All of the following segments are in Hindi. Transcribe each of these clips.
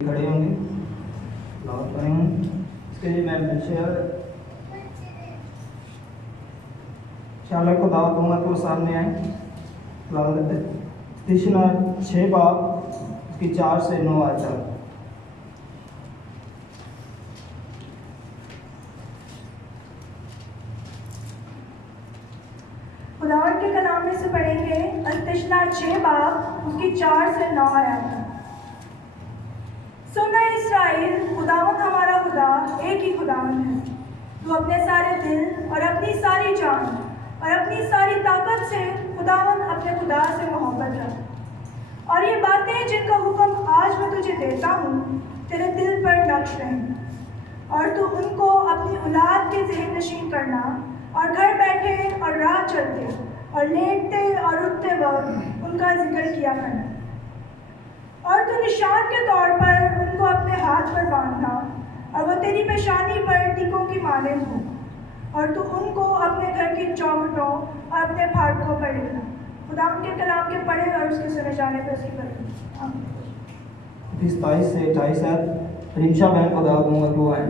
खड़े होंगे, लाउड करेंगे। इसके लिए मैं पीछे शाला को दावत दूंगा कि वो सामने आए। तीसरा 6 बाब उसकी 4 से 9 आता है। खुदावंद के कलाम में से पढ़ेंगे अल-तिशना 6 बाब उसकी 4 से 9 आयत। सुन इस्राएल, खुदावंद हमारा खुदा एक ही खुदावंद है। तू अपने सारे दिल और अपनी सारी जान और अपनी सारी ताकत से खुदावंद अपने खुदा से मोहब्बत रख। और ये बातें जिनका हुक्म आज मैं तुझे देता हूँ तेरे दिल पर नक्श रहें, और तू उनको अपनी औलाद के ज़हन नशीन करना, और घर बैठे और राह चलते और लेटते और उठते वक्त उनका जिक्र किया करना। और तू निशान के तौर पर उनको अपने हाथ पर बांधना, और वो तेरी पेशानी पर टीकों की मानंद हो, और तू उनको अपने घर की चौखटों और अपने फाटकों पर लिखना। खुदा के कलाम के पढ़े और उसके सुने जाने पर उसकी बरकत। 27 से 28 है। रिंशा बहन को दावत दूंगा कि वो आए।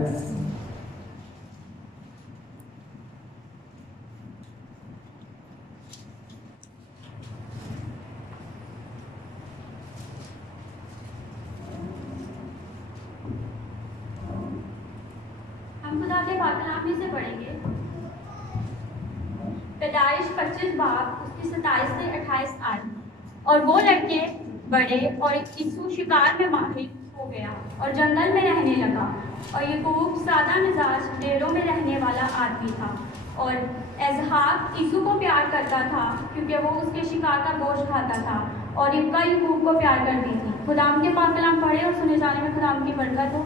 हम खुदा के पाकलाम में से पढ़ेंगे पैदाइश 25 बाब उसकी 27 से 28 आयत। और वो लड़के बड़े और यीशु शिकार में माहिर हो गया और जंगल में रहने लगा। और याकूब सादा मिजाज डेरों में रहने वाला आदमी था, और एजहाक यीशु को प्यार करता था क्योंकि वो उसके शिकार का गोश्त खाता था, और रिबका याकूब को प्यार करती थी। खुदाम के पाकलाम पढ़े और सुने जाने में खुदाम की बरकत हो।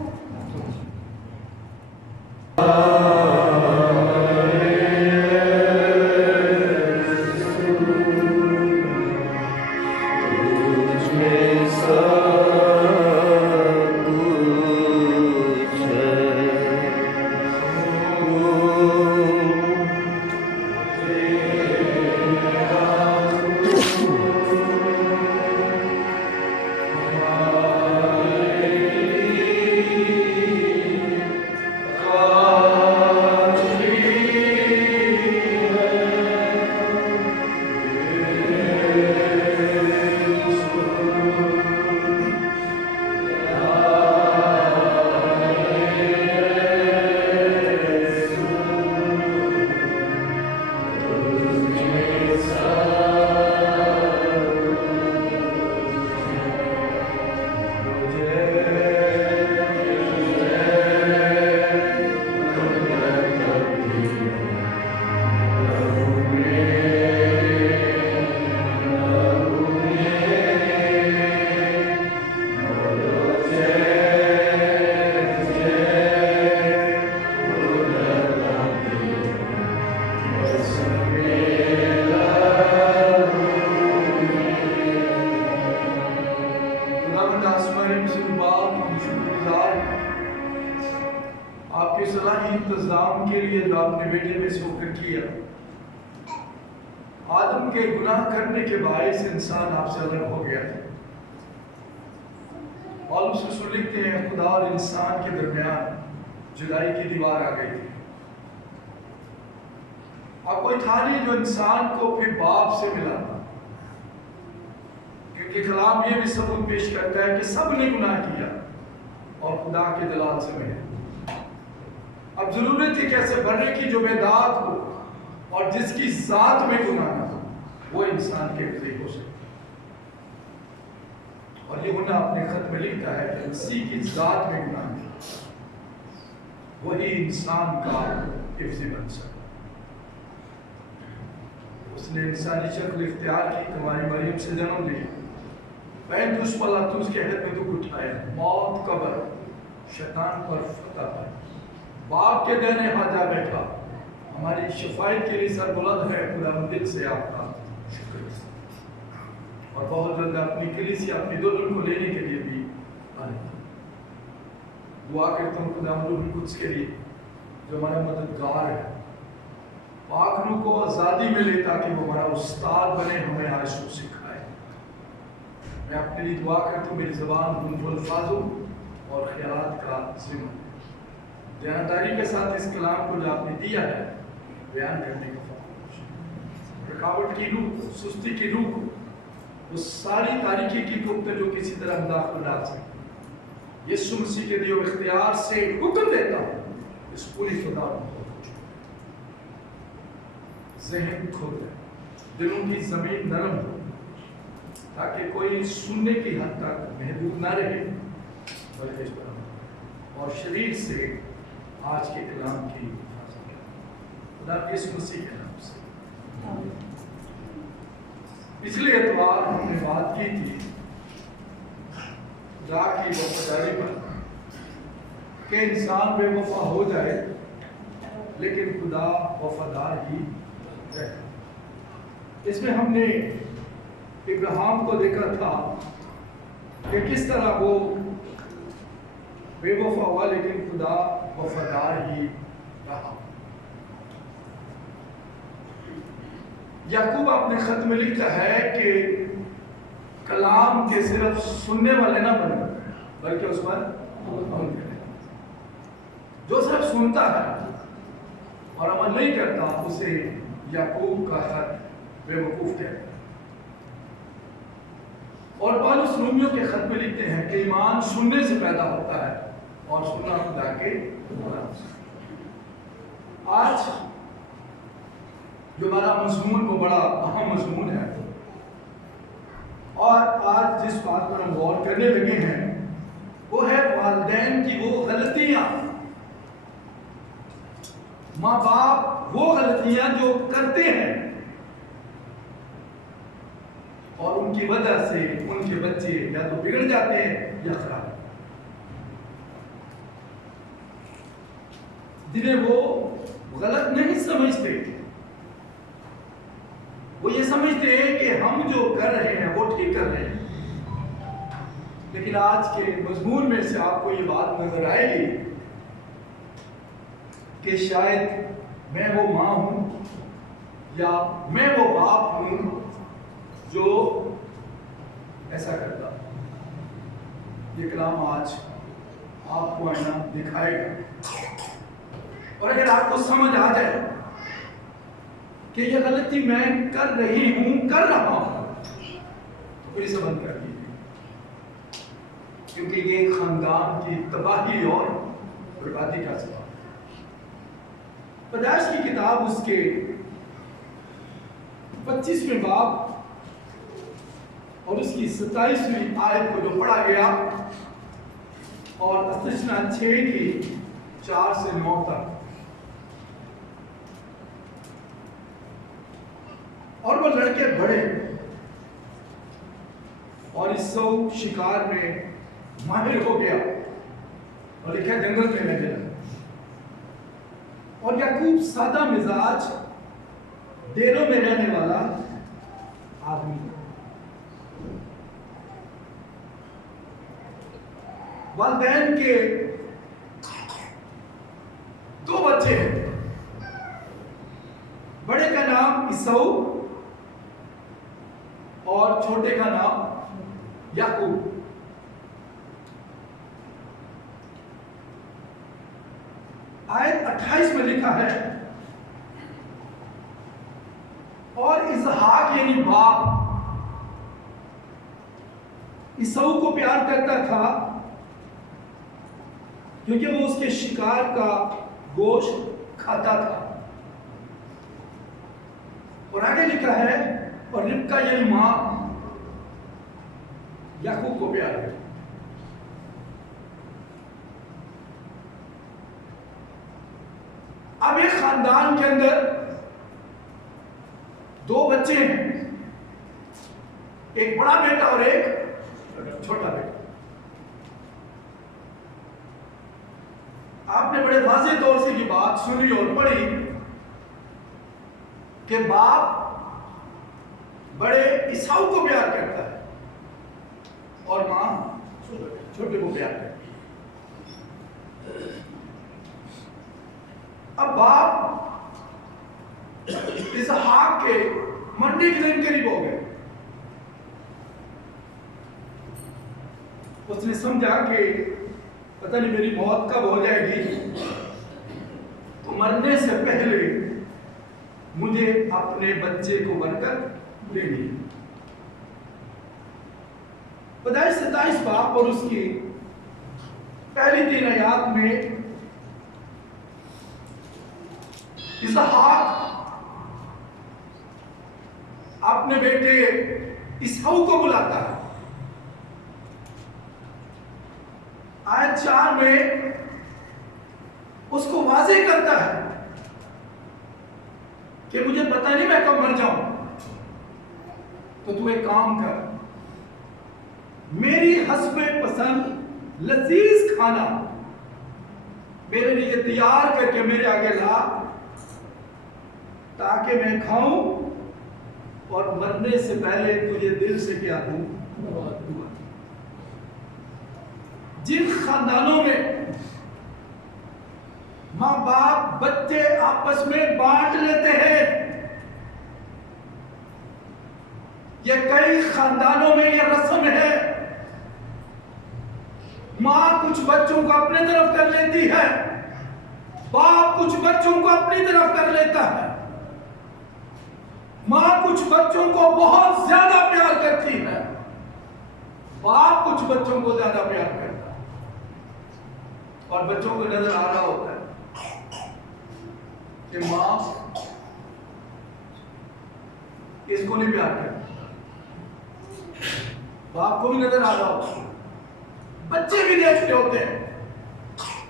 आपके सलाही इंतजाम के लिए जो आपने बेटे में से होकर किया। आदम के गुनाह करने के बायस इंसान आपसे अलग हो गया है। और उसको लिखते हैं खुदा और इंसान के दरमियान जुदाई की दीवार आ गई थी। अब कोई था नहीं जो इंसान को फिर बाप से मिला, क्योंकि कलाम ये भी सबूत पेश करता है कि सब ने गुनाह किया और खुदा के दलाल से मिले। अब जरूरत थी कैसे बर्रे की जो बेदाग हो और जिसकी जात में गुनाह ना हो, वो इंसान के विजय हो सके। और ये गुनाह अपने खत में लिखता है कि मसीह की जात में गुनाह नहीं, वही इंसान का हिफ्ज़ बन सकता। उसने इंसानी शक्ल इख्तियार की, तुम्हारी मरियम से जन्म लिया, मैं दुश्मला तू उसके हद में दुख उठाया, मौत कब्र शैतान पर फतह पाई, बाप के देने हाजा बैठा, हमारी शफायत के लिए सर बुलंद है। खुदा दिल से आपका शुक्र। और बहुत जल्द अपनी कलीसिया अपनी दुल्हन को लेने के लिए भी आए। दुआ करता हूँ खुदा रूह कुद्स के लिए जो हमारा मददगार है, पाखनों को आज़ादी मिले ताकि वो हमारा उस्ताद बने, हमें आयशु सिखाए। मैं अपने लिए दुआ करता हूँ मेरी ज़बान गुनफुल फाजू और ख्यालात का जिम्मा। ध्यानदारी के साथ इस कलाम को जो आपने दिया है बयान करने का फौक़। रुकावट की रूह को, सुस्ती की रूह को, उस सारी तारीकी की गुप्त जो किसी तरह हम दाखिल डाल सकते, यीशु मसीह के दिए इख्तियार से हुक्म देता हूँ इस पूरी खुदा को ज़हन खोल दे, दिलों की ज़मीन नरम हो, ताकि कोई सुनने की हद तक महदूद ना रहे, बल्कि और शरीर से आज के कलाम की खुदा के यीशु मसीह के नाम से। पिछले एतवार हमने बात की थी खुदा की वफादारी पर कि इंसान बेवफा हो जाए लेकिन खुदा वफादार ही रहे। इसमें हमने इब्राहिम को देखा था कि किस तरह वो बेवफा हुआ लेकिन खुदा वफादार ही रहा। याकूब अपने खत में लिखता है कि कलाम के सिर्फ सुनने वाले ना बने बल्कि उस पर अमल करें। जो सिर्फ सुनता है और अमल नहीं करता उसे याकूब का खत बेवकूफ कहता है। और पौलुस रोमियो के खत में लिखते हैं कि ईमान सुनने से पैदा होता है और सुनना खुदा के कलाम से। आज जो हमारा मज़मून वो बड़ा अहम मज़मून है और आज जिस बात पर हम गौर करने लगे हैं वो है वालिदैन की वो गलतियां, माँ बाप वो गलतियां जो करते हैं और उनकी वजह से उनके बच्चे या तो बिगड़ जाते हैं या खराब, जिन्हें वो गलत नहीं समझते। वो ये समझते हैं कि हम जो कर रहे हैं वो ठीक कर रहे हैं। लेकिन आज के मजमून में से आपको ये बात नजर आएगी कि शायद मैं वो माँ हूं या मैं वो बाप हूं जो ऐसा करता। ये कलाम आज आपको आईना दिखाएगा और अगर आपको समझ आ जाए कि ये गलती मैं कर रही हूं, कर रहा हूं, तो फिर इसे बंद कर दीजिए, क्योंकि ये खानदान की तबाही और बर्बादी का सबब। पैदाइश की किताब उसके 25वें बाब और उसकी 27वीं आयत को जो पढ़ा गया और अस्तिष्णा 6 की 4 से 9 तक, और वो लड़के बड़े और इस सब शिकार में माहिर हो गया और लिखा जंगल में रह गया। और याकूब सादा मिजाज डेरों में रहने वाला आदमी, वालिदैन के 2 बच्चे हैं। बड़े का नाम इसऊ और छोटे का नाम याकूब। आयत 28 में लिखा है, और इसहाक यानी बाप इसऊ को प्यार करता था क्योंकि वो उसके शिकार का गोश्त खाता था। और आगे लिखा है, और रिबका यानी मां याकूब को प्यार करती। अब एक खानदान के अंदर 2 बच्चे हैं, एक बड़ा बेटा और एक छोटा बेटा। आपने बड़े वाज़ेह तौर से ये बात सुनी और पढ़ी कि बाप बड़े इसहाक को प्यार करता है और मां छोटे को प्यार करती है। अब बाप इसहाक के मरने के दिन करीब हो गए। उसने समझा कि पता नहीं मेरी मौत कब हो जाएगी, तो मरने से पहले मुझे अपने बच्चे को बरकत देनी। पैदाइश 27 बाप और उसकी पहली 3 आयत में इसहाक अपने बेटे इसहाऊ को बुलाता है। आयत 4 में उसको वाज़ेह करता है कि मुझे पता नहीं मैं कब मर जाऊं, तो तू एक काम कर, मेरी हस्बे पसंद लजीज खाना मेरे लिए तैयार करके मेरे आगे ला, ताकि मैं खाऊं और मरने से पहले तुझे दिल से क्या दूं, दुआ। जिन खानदानों में माँ बाप बच्चे आपस में बांट लेते हैं, ये कई खानदानों में ये रस्म है, माँ कुछ बच्चों को अपने तरफ कर लेती है, बाप कुछ बच्चों को अपनी तरफ कर लेता है। माँ कुछ बच्चों को बहुत ज्यादा प्यार करती है, बाप कुछ बच्चों को ज्यादा प्यार करता है, और बच्चों को नजर आ रहा होता है कि माँ इसको नहीं प्यार करती, बाप को भी नजर आ रहा होता है। बच्चे भी देखते होते हैं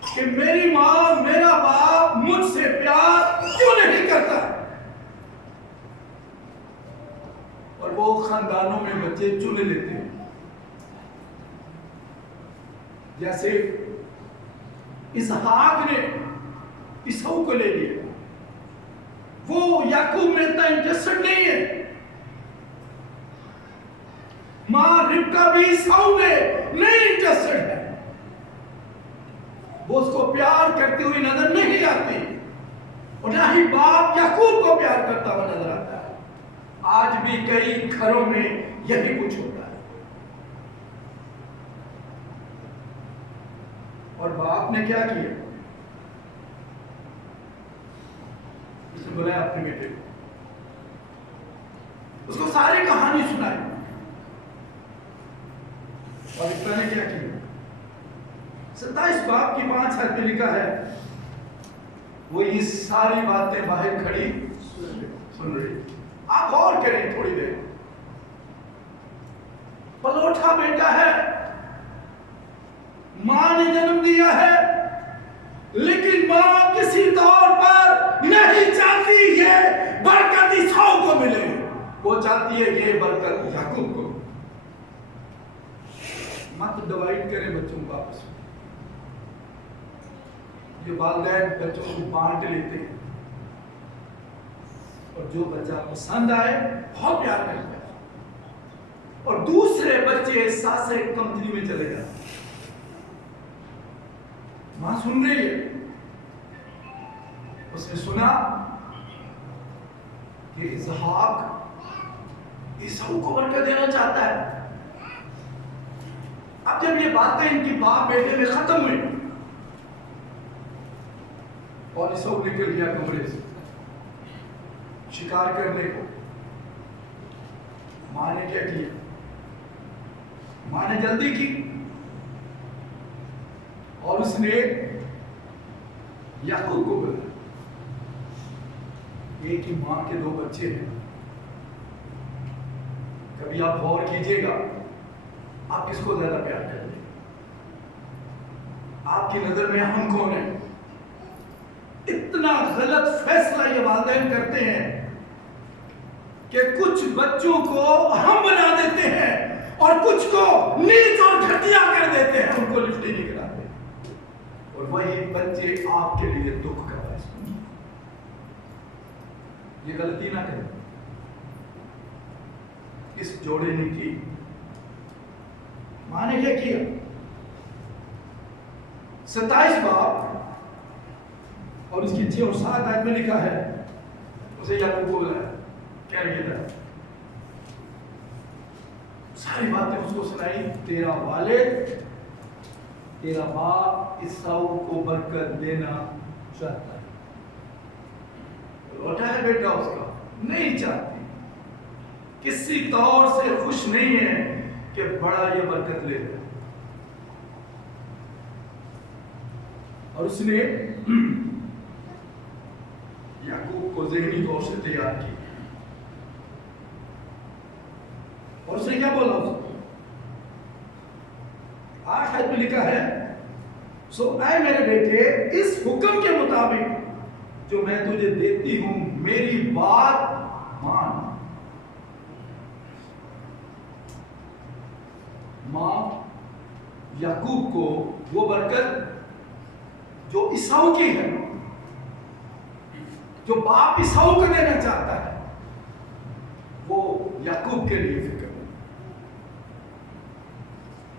कि मेरी माँ मेरा बाप मुझसे प्यार क्यों नहीं करता, और वो खानदानों में बच्चे चुन लेते हैं। जैसे इसहाक ने इसहाऊ को ले लिया, वो याकूब में इतना इंटरेस्टेड नहीं है। मां रिबका भी इसहाऊ में नहीं इंटरेस्टेड है, वो उसको प्यार करती हुई नजर नहीं आती, और ना ही बाप याकूब को प्यार करता हुआ नजर आता है। आज भी कई घरों में यही कुछ होता है, और बाप ने क्या किया, उसने बुलाया अपने बेटे को, उसको सारी कहानी सुनाई, और पिता ने क्या किया। 27 बाप की 5 आयत में लिखा है, वो ये सारी बातें बाहर खड़ी सुन रही। आप और करें थोड़ी देर, पलोठा बेटा है, मां ने जन्म दिया है, लेकिन मां किसी तौर पर नहीं चाहती ये बरकत इसहाऊ को मिले, वो चाहती है ये बरकत याकूब को। मत डिवाइड करें बच्चों को आपस में। ये वालिदैन बच्चों को बांट लेते हैं, और जो बच्चा पसंद आए बहुत प्यार करता है, और दूसरे बच्चे सासे कंपनी में चले जाते। मां सुन रही है, उसने सुना कि इसहाक इसहाऊ को बरकत देना चाहता है। अब जब ये बातें इनकी बाप बेटे में खत्म हुई, और इसहाऊ निकल गया कमरे से शिकार करने को, मां ने क्या किया, मां ने जल्दी की, और उसने याकूब को बुलाया। एक ही मां के 2 बच्चे हैं, कभी आप गौर कीजिएगा, आप किसको ज्यादा प्यार करते हैं? आपकी नजर में हम कौन है? इतना गलत फैसला ये वालिदैन करते हैं कि कुछ बच्चों को हम बना देते हैं, और कुछ को नीच और घटिया कर देते हैं, उनको लिफ्ट नहीं कराते, और वही बच्चे आपके लिए दुख का बायस बनते हैं। ये गलती ना करें, इस जोड़े ने की। मां ने क्या किया, 27 बाप और उसकी 6 और 7 आयत में लिखा है, उसे याकूब को बुलाया, क्या लिखा था, सारी बातें उसको सुनाई। तेरा वालिद तेरा बाप ईसाऊ को बरकत देना चाहता है। लौटा है बेटा उसका, नहीं चाहती, किसी तौर से खुश नहीं है कि बड़ा ये बरकत ले ले। और उसने याकूब को ज़हनी तौर से तैयार किया और उसने क्या बोला उसको? 8 आयत में लिखा है, सो ऐ मेरे बेटे, इस हुक्म के मुताबिक जो मैं तुझे देती हूं मेरी बात मान। मां याकूब को वो बरकत जो ईसाऊ की है, जो बाप ईसाऊ को देना चाहता है, वो याकूब के लिए फिक्र है।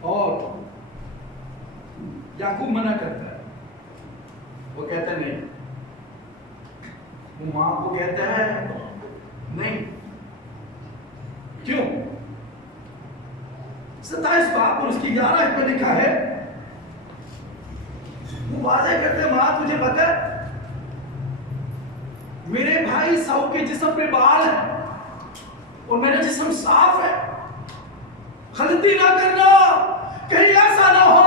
और याकूब मना करता है, वो कहता है नहीं, वो मां को कहता है नहीं। क्यों? 27 बाप और उसकी 11 में लिखा है, वो वादा करते, मां तुझे पता है मेरे भाई साऊ के जिस्म पे बाल है और मेरा जिस्म साफ है, गलती ना करना, कहीं ऐसा ना हो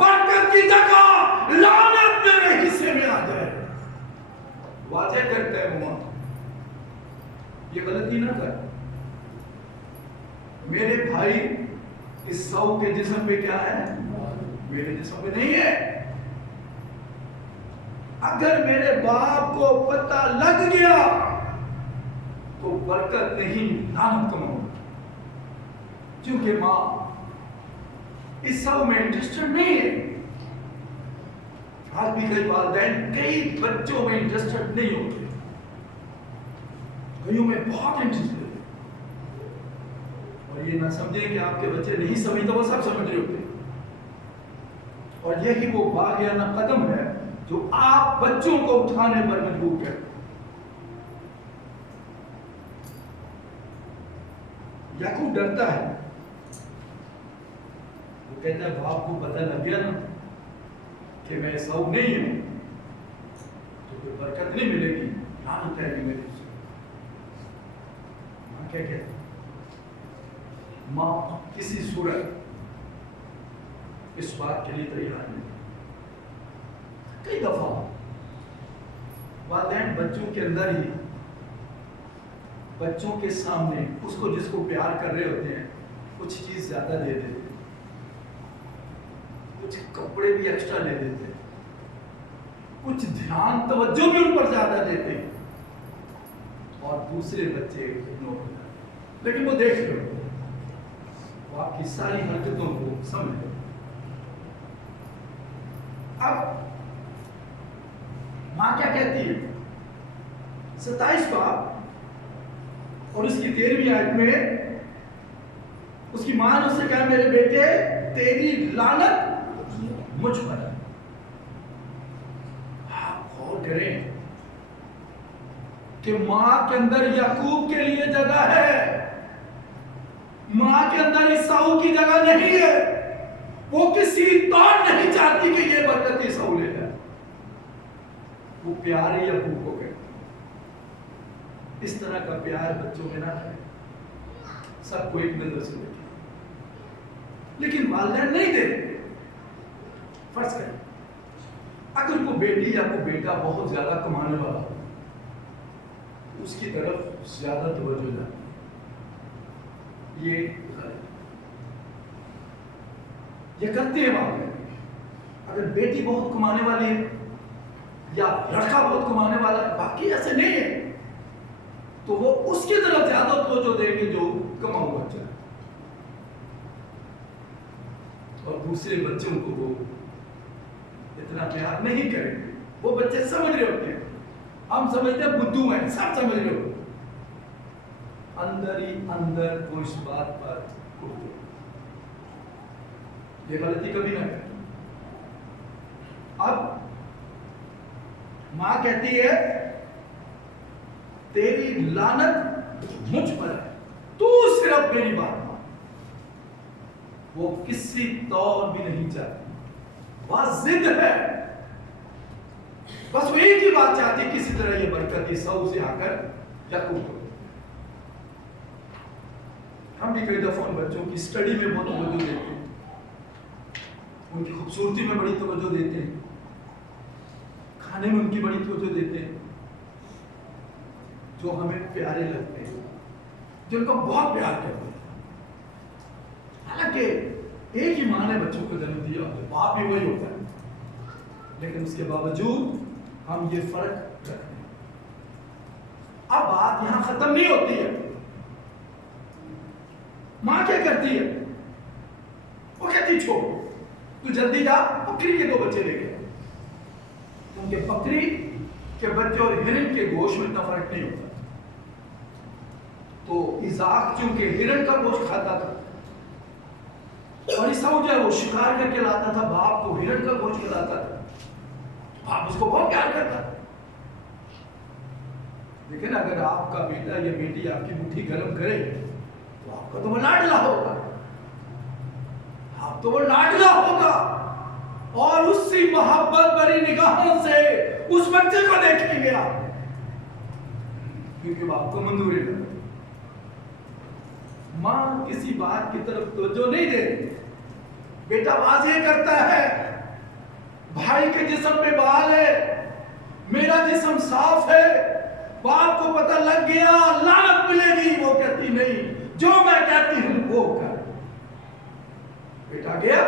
बरकत की जगह लानत मेरे हिस्से में आ जाए। वादे करते हैं मां, ये गलती ना कर, मेरे भाई इस साऊ के जिस्म पे क्या है, मेरे जिस्म पे नहीं है। अगर मेरे बाप को पता लग गया तो बरकत नहीं लानत कमाऊंगा, क्योंकि मां इस सब में इंटरेस्टेड नहीं है। आज भी कई वालिदैन कई बच्चों में इंटरेस्टेड नहीं होते, कईयों में बहुत इंटरेस्टेड है। और ये ना समझें कि आपके बच्चे नहीं समझते, वो सब समझ रहे होते। और यही वो बागियाना कदम है जो आप बच्चों को उठाने पर मजबूर करते। याकूब डरता है, वो कहता है बाप को पता लग गया ना कि मैं ईसाऊ नहीं हूं तो कोई बरकत नहीं मिलेगी, लानत है मेरे से। मां क्या कहती? मां किसी सूरत इस बात के लिए तैयार नहीं। कई दफा वालिदैन बच्चों के अंदर ही, बच्चों के सामने उसको जिसको प्यार कर रहे होते हैं कुछ चीज ज्यादा दे देते हैं, कुछ कपड़े भी एक्स्ट्रा ले देते हैं, कुछ ध्यान तवज्जो भी उन पर ज्यादा देते हैं, और दूसरे बच्चे इग्नोर कर जाते हैं। लेकिन वो देख लो, वो आपकी सारी हरकतों को समझ लो। अब मां क्या कहती है? 27 बाप और उसकी 13वीं आयत में उसकी मां ने उससे कहा, मेरे बेटे तेरी लानत मुझ पर है। आप गौर करें कि मां के अंदर याकूब के लिए जगह है, मां के अंदर ईसाऊ की जगह नहीं है। वो किसी तौर नहीं चाहती कि ये बरकत ईसाऊ ले जाए। वो प्यार ही याकूब को कहते। इस तरह का प्यार बच्चों में ना है, सबको एक नजर से देखे, लेकिन वालिदैन नहीं देते। फर्ज करें अगर कोई बेटी या कोई बेटा बहुत ज्यादा कमाने वाला हो, उसकी तरफ ज्यादा तवज्जो जाती है, ये करते हैं वालिदैन। अगर बेटी बहुत कमाने वाली है या लड़का बहुत कमाने वाला है, बाकी ऐसे नहीं है, तो वो उसकी तरफ ज्यादा तवज्जो देंगे जो कमाऊ बच्चा है, और दूसरे बच्चों को वो इतना प्यार नहीं करेंगे। वो बच्चे समझ रहे होते हैं, हम समझते हैं बुद्धू हैं, सब समझ रहे हो, अंदर ही अंदर वो इस बात पर उठते। ये गलती कभी ना करें। अब मां कहती है, तेरी लानत मुझ पर है, तू सिर्फ मेरी बात मान। वो किसी तौर भी नहीं चाहती वह जिद है, बस वो एक ही बात चाहती है, किसी तरह ये बरकत ईसाऊ से आकर याकूब को। हम भी कई दफा उन बच्चों की स्टडी में बहुत तवज्जो देते हैं, उनकी खूबसूरती में बड़ी तवज्जो देते हैं, खाने में उनकी बड़ी तवज्जो देते हैं, जो हमें प्यारे लगते हैं, जिनको बहुत प्यार करते हैं। हालांकि एक ही माँ ने बच्चों को जन्म दिया, बाप भी वही होता है, लेकिन उसके बावजूद हम ये फर्क रखते हैं। अब बात यहां खत्म नहीं होती है। मां क्या करती है? वो कहती छोड़, तू जल्दी जा, बकरी के 2 बच्चे लेके। क्योंकि बकरी के बच्चे और हिरण के गोश्त में इतना फर्क नहीं होता। तो इजाक चूंकि हिरण का गोश्त खाता था और ईसाऊ जो है वो शिकार करके लाता था, बाप को हिरण का गोश्त खिलाता था, बाप उसको बहुत प्यार करता था। लेकिन अगर आपका बेटा या बेटी आपकी मुट्ठी गर्म करे तो आपका तो वो लाडला होगा, आप तो वो लाडला होगा, और उसी मोहब्बत भरी निगाहों से उस बच्चे को देखेंगे आप, क्योंकि वो आपको मंजूरी है। मां किसी बात की तरफ तवज्जो नहीं देती। बेटा वाज़ेह करता है, भाई के जिस्म पे बाल है, मेरा जिस्म साफ है, बाप को पता लग गया लानत मिलेगी। वो कहती नहीं, जो मैं कहती हूं वो कर। बेटा गया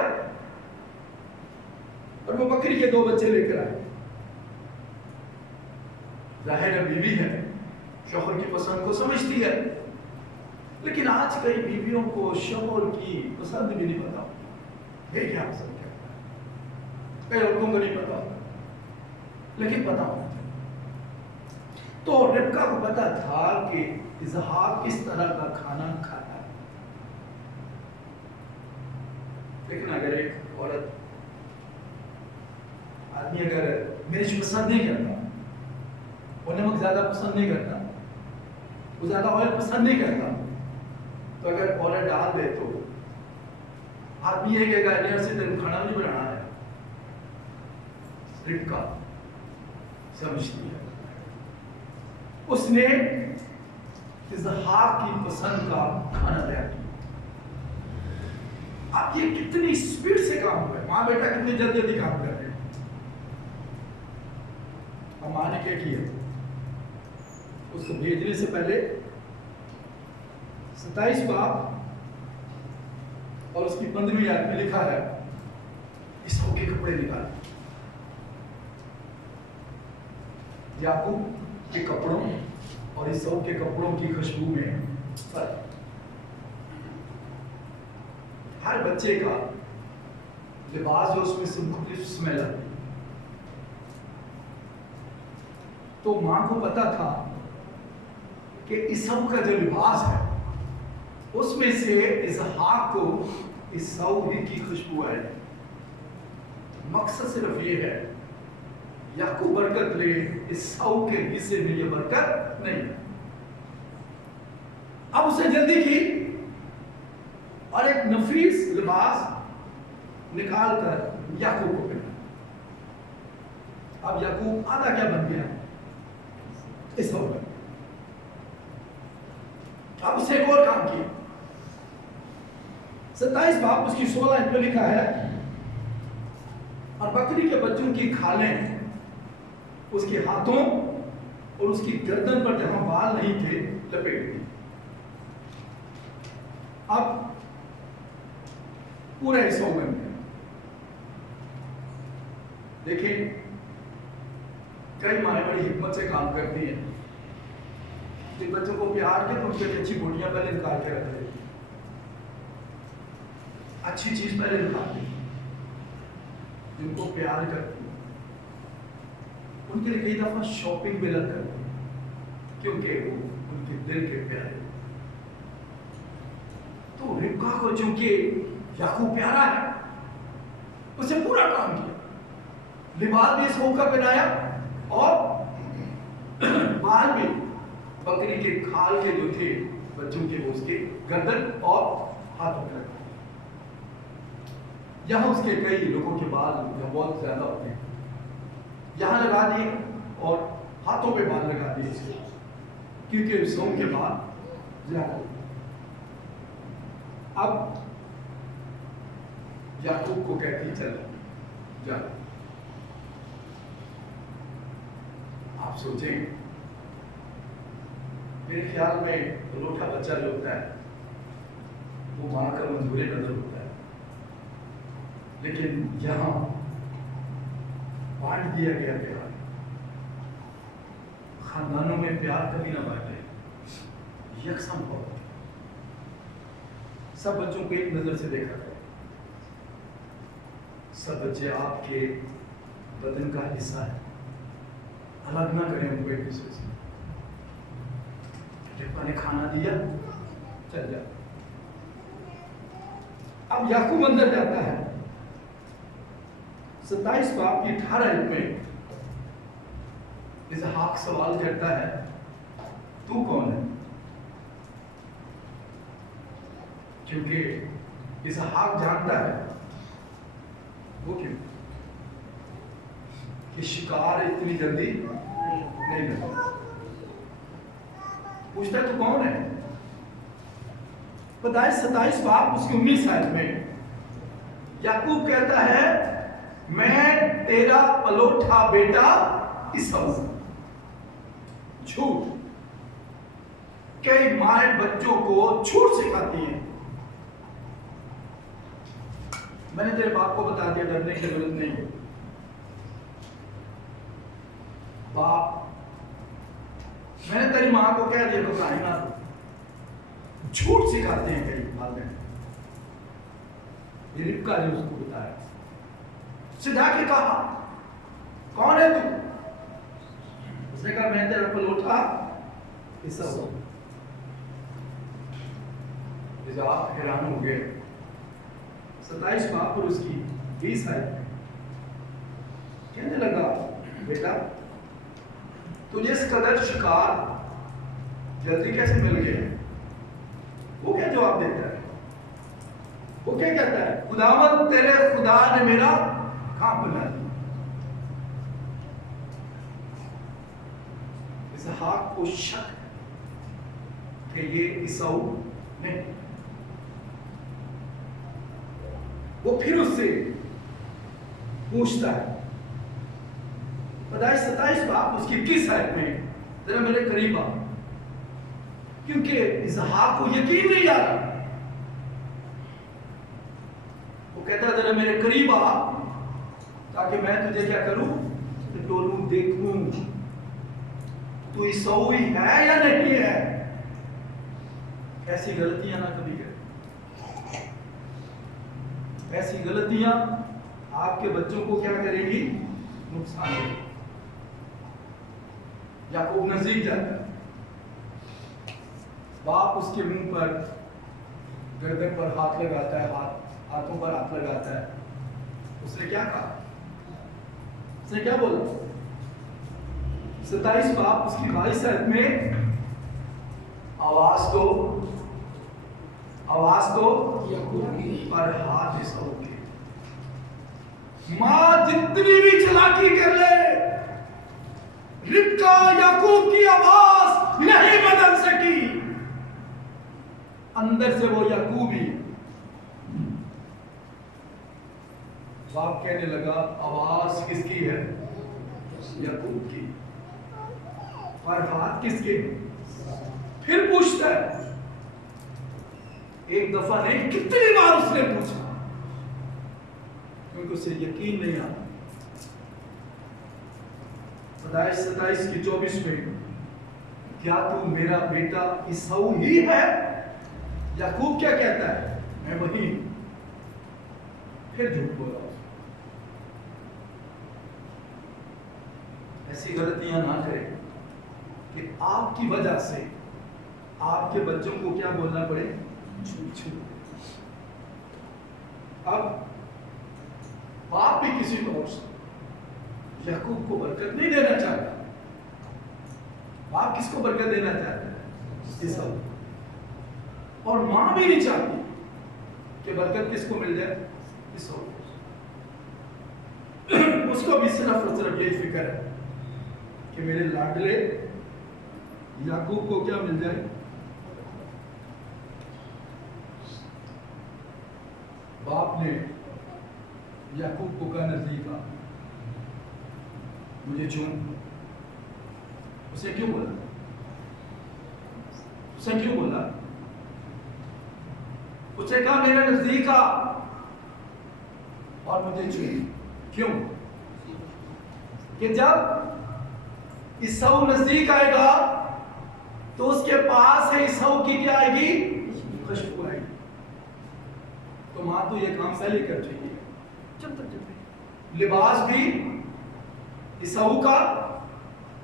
और वो बकरी के 2 बच्चे लेकर आए। जाहिर है बीवी है, शौहर की पसंद को समझती है, लेकिन आज कई बीवियों को शौहर की पसंद भी नहीं पता है क्या पसंद करता है, कई औरतों को नहीं पता, लेकिन पता होना चाहिए। तो रिबका को पता था कि इसहाक किस तरह का खाना खाता है। लेकिन अगर एक औरत आदमी अगर मिर्च पसंद नहीं करता, वो नमक ज्यादा पसंद नहीं करता, वो ज्यादा ऑयल पसंद नहीं करता, तो अगर ऑयल डाल दे तो आदमी ये कहेगा नहीं से दिन खाना नहीं बनाना है। रिबका समझती है, उसने इसहाक की पसंद का खाना तैयार किया। अब ये कितनी स्पीड से काम हुआ है, माँ बेटा कितनी जल्दी जल्दी काम कर रहे हैं। अब माँ ने क्या किया, उसको भेजने से पहले 27 बाब और उसकी 15वीं आयत में लिखा है, ईसाऊ के कपड़े निकाले। याकूब के कपड़ों और ईसाऊ के कपड़ों की खुशबू में फर्क। हर बच्चे का लिबास जो उसमें से मुख्तलिफ स्मेल आती है। तो मां को पता था कि ईसाऊ का जो लिबास है उसमें से इसहाक को ईसाऊ ही की खुशबू आए। मकसद सिर्फ ये है याकूब बरकत ले, ईसाऊ के हिस्से में ये बरकत नहीं। अब उसे जल्दी की और एक नफीस लिबास निकाल कर याकूब को पहना। अब याकूब आधा क्या बन गया, ईसाऊ बन। अब उसे एक और काम किया। 27 बाब उसकी 16 में लिखा है, और बकरी के बच्चों की खालें उसके हाथों और उसकी गर्दन पर जहां बाल नहीं थे लपेट दी। अब पूरा ईसाऊ बन गया। देखिए कई माएं बड़ी हिम्मत से काम करती हैं, जिन बच्चों को प्यार के तो उनके अच्छी बोटियां पहले निकाल के रख देती, अच्छी चीज पहले निकाल देती। जिनको प्यार करती उनके लिए कई दफा शॉपिंग भी लग करती, क्योंकि वो उनके दिल के प्यारे। तो रिबका को चूंकि याकूब प्यारा है, उसे पूरा काम किया। लिबास भी ईसाऊ का पहनाया और बाल भी बकरी के खाल के जो थे बच्चों के, वो उसके गर्दन और हाथों पर। यहाँ उसके कई लोगों के बाल बहुत ज्यादा होते हैं, यहाँ लगा दिए और हाथों पे बाल लगा दिए इसके, क्योंकि ईसाऊ के बाल ज्यादा होते हैं। अब याकूब को कहती चल जा। आप सोचें, मेरे ख्याल में लोटा बच्चा जो होता है वो मां का मंजूरी नजर होता है, लेकिन यहां बांट दिया गया प्यार। खानदानों में प्यार कभी ना बांटे, यकसम हो। सब बच्चों को एक नजर से देखा करें। सब बच्चे आपके बदन का हिस्सा है, अलग ना करें उनको एक दूसरे से। जब ने खाना दिया चल जा। अब याकूब अंदर जाता है, 27 बाब की 18 में इसहाक सवाल करता है, तू कौन है? क्योंकि इसहाक जानता है वो क्यों कि शिकार इतनी जल्दी नहीं करता। पूछता है तू कौन है? पैदाइश 27 बाब उसकी 19 आयत में याकूब कहता है, मैं तेरा पलोठा बेटा ईसाऊ। झूठ। कई माए बच्चों को झूठ सिखाती हैं। मैंने तेरे बाप को बता दिया, डरने की जरूरत नहीं है। बाप, मैंने तेरी मां को कह दिया तो कहीं ना। झूठ सिखाते हैं कई वालिदैन। ये रिबका ने उसको बताया, सीधा के कहा, कौन है तू? उसने कहा, मैं तेरा पलोठा ईसाऊ। आप हैरान हो गए। 27 बाब पर उसकी 20 आयत कहने लगा, बेटा तुझे इस कदर शिकार जल्दी कैसे मिल गया? वो क्या जवाब देता है? वो क्या कहता है? खुदावंद तेरे खुदा ने मेरा काम बना दिया। इसहाक को शक कि ये ईसाऊ नहीं। वो फिर उससे पूछता है, पैदाइश 27 बाब उसकी 21 आयत में, जरा मेरे करीब आ, क्योंकि इसहाक को यकीन नहीं आ रहा। वो कहता है, जरा मेरे करीब आ ताकि मैं तुझे क्या करूं, टोलूं, देखूं तू ईसाऊ ही है या नहीं है। ऐसी गलतियां ना कभी करें। ऐसी गलतियां आपके बच्चों को क्या करेगी? नुकसान देगी। याकूब नजदीक जाता है, बाप उसके मुंह पर, गर्दन पर हाथ लगाता है, हाथों पर हाथ लगाता है। उसने क्या कहा? उसने क्या बोला? 27 बाप उसकी 22 आयत में, आवाज दो पर हाथ ईसाऊ के। मां जितनी भी चालाकी कर ले, रिबका याकूब की आवाज नहीं बदल सकी। अंदर से वो याकूबी। बाप कहने लगा, आवाज किसकी है? याकूब की, पर हाथ किसके? फिर पूछता है, एक दफा नहीं कितनी बार उसने पूछा, क्योंकि उसे यकीन नहीं आता। पैदाइश 27 की 24 में, क्या तू मेरा बेटा ईसाऊ ही है? याकूब क्या कहता है? मैं वही। फिर झूठ बोला। ऐसी गलतियां ना करें कि आपकी वजह से आपके बच्चों को क्या बोलना पड़े? झूठ। अब बाप भी किसी को याकूब को बरकत नहीं देना चाहता। बाप किसको बरकत देना चाहता है? ईसाऊ। और मां भी नहीं चाहती कि बरकत किसको मिल जाए? उसको भी सिर्फ और सिर्फ यही फिक्र है कि मेरे लाडले याकूब को क्या मिल जाए। बाप ने याकूब को कहा नजदीक आ, मुझे चूम। उसे क्यों बोला? उसे क्यों बोला? उसे कहा मेरे नजदीक आ और मुझे चूम। क्यों? कि जब ईसाऊ नजदीक आएगा तो उसके पास है ईसाऊ की क्या आएगी? खुशबू आएगी। तो मां तो ये काम पहले कर चुकी है। चुप लिबास भी ईसाऊ का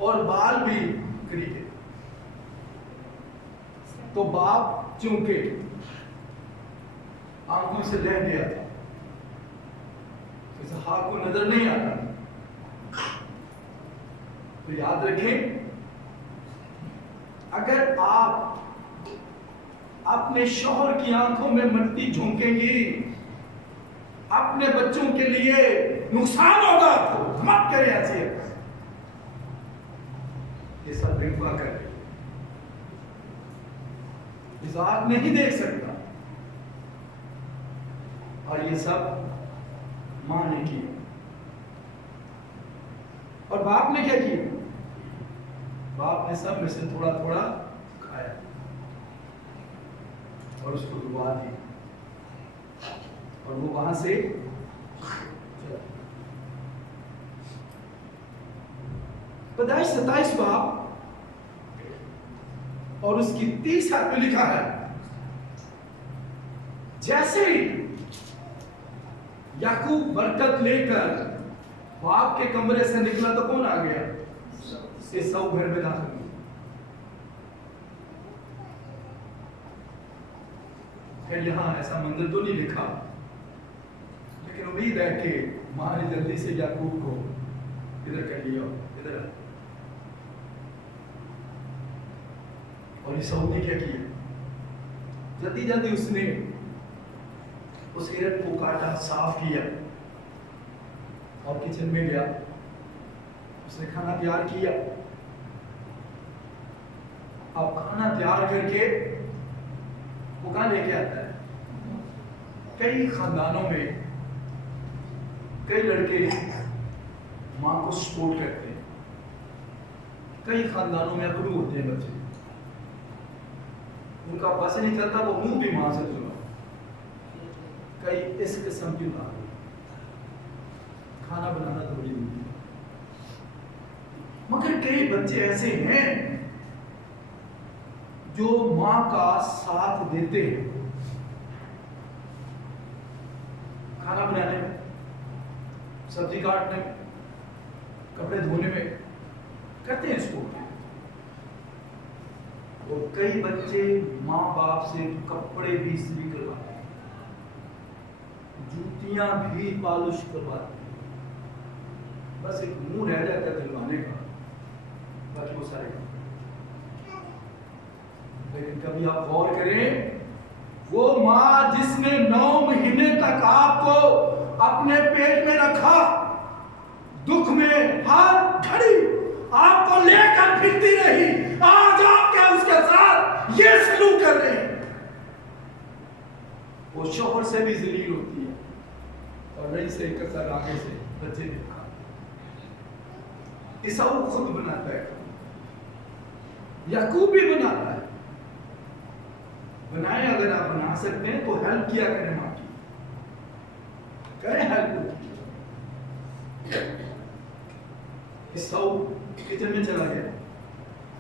और बाल भी करी के। तो बाप चूंकि आंखों से लह गया था, इसहाक को नजर नहीं आता। तो याद रखें, अगर आप अपने शौहर की आंखों में मट्टी झोंकेंगी, अपने बच्चों के लिए नुकसान होगा। तो मत करें ऐसी ये सब रिंपा कर इसहाक नहीं देख सकता। और ये सब मां ने किया। और बाप ने क्या किया? बाप ने सब में से थोड़ा थोड़ा खाया और उसको डुबा दिया और वो वहां से चला। पैदाइश 27 बाप और उसकी 30 आयत में लिखा है, जैसे ही याकूब बरकत लेकर बाप के कमरे से निकला तो कौन आ गया? ईसाऊ घर में दाखिल हुआ। फिर यहां ऐसा मंदिर तो नहीं लिखा, लेकिन उम्मीद है कि मां ने जल्दी से याकूब को इधर कर लिया। इधर और ईसाऊ ने क्या किया? जल्दी जल्दी उसने उस हिरन को काटा, साफ किया और किचन में गया। उसने खाना तैयार किया। अब खाना तैयार करके वो कहां लेके आता है? कई खानदानों में कई लड़के मां को सपोर्ट करते हैं, कई खानदानों में अकड़ू होते हैं बच्चे, उनका बस नहीं चलता, वो मुंह भी मां से सुना। कई इस किस्म की बात, खाना बनाना थोड़ी होती है, मगर कई बच्चे ऐसे हैं जो मां का साथ देते हैं खाना बनाने में, सब्जी काटने में, कपड़े धोने में, करते हैं इसको। और कई बच्चे मां बाप से कपड़े भी इस्त्री करवाते हैं, जूतियां भी पॉलिश करवाते हैं, बस एक मुंह रह जाता है दिलवाने का, बाकी वो सारे। लेकिन कभी आप गौर करें, वो मां जिसने 9 महीने तक आपको अपने पेट में रखा, दुख में हर घड़ी आपको लेकर फिरती रही, आज आप क्या उसके साथ ये सलूक कर रहे हैं? वो शौहर से भी जलील होती है और नहीं से कसर आगे से बच्चे भी खा। ईसाऊ खुद बनाता है, याकूब भी बनाता है। बनाए, अगर आप बना सकते हैं तो हेल्प किया करें, मां की करें हेल्प। ईसाऊ किचन में चला गया,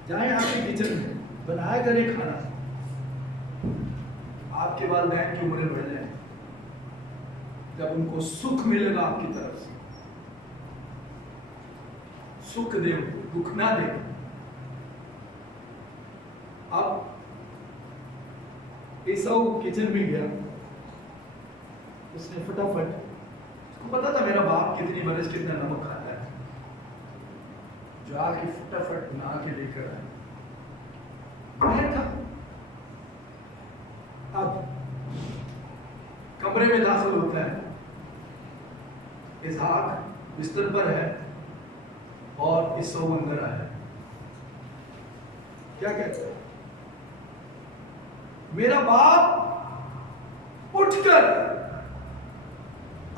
जाए आपके किचन में, बनाया करें खाना। आपके वालिदैन की उम्रें बढ़ जाए, जब उनको सुख मिलेगा आपकी तरफ से, सुख दे, दुख ना दे। अब ईसाऊ किचन में गया, उसने फटाफट, उसको पता था मेरा बाप कितनी बरस कितना नमक खाता है, जाके फटाफट बना के लेकर आया। बाहर था, अब कमरे में दाखिल होता है, इसहाक बिस्तर पर है और इसौ अंदर आया। क्या कहते हैं? मेरा बाप उठकर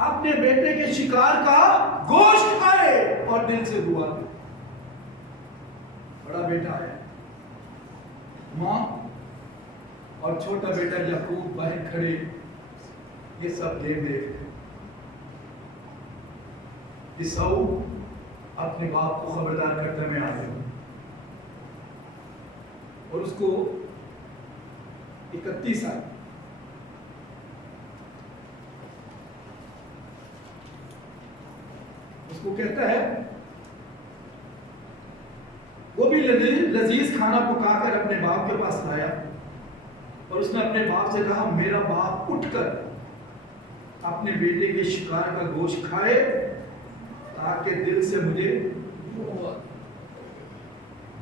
अपने बेटे के शिकार का गोश्त खाए और दिल से दुआ दे। बड़ा बेटा है, मां और छोटा बेटा याकूब बाहर खड़े, ये सब देख रहे थे। इसौ अपने बाप को खबरदार करते में आ गया और उसको 31 साल उसको कहता है, वो भी लजीज खाना पकाकर अपने बाप के पास लाया और उसने अपने बाप से कहा, मेरा बाप उठकर अपने बेटे के शिकार का गोश्त खाए ताकि दिल से मुझे।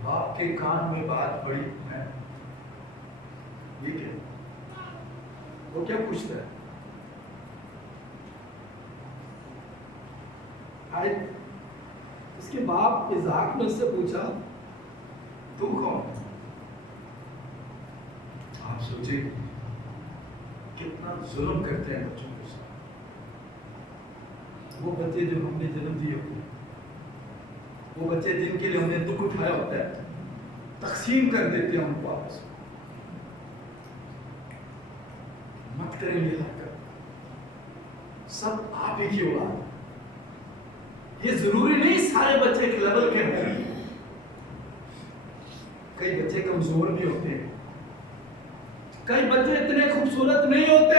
बाप के कान में बात पड़ी है, ये क्या? वो क्या पूछता है? आए इसके बाप इसहाक ने उससे पूछा, तू कौन है? आप सोचे कितना जुल्म करते हैं बच्चों के साथ। वो बच्चे जो हमने जन्म दिए होते हैं, वो बच्चे जिनके लिए हमने दुख उठाया होता है, तकसीम कर देते हैं उनको आपस में। मत करें ये हरकत, सब आप ही की औलाद। ये जरूरी नहीं सारे बच्चे एक लेवल के हों, कई बच्चे कमजोर भी होते हैं, कई बच्चे इतने खूबसूरत नहीं होते।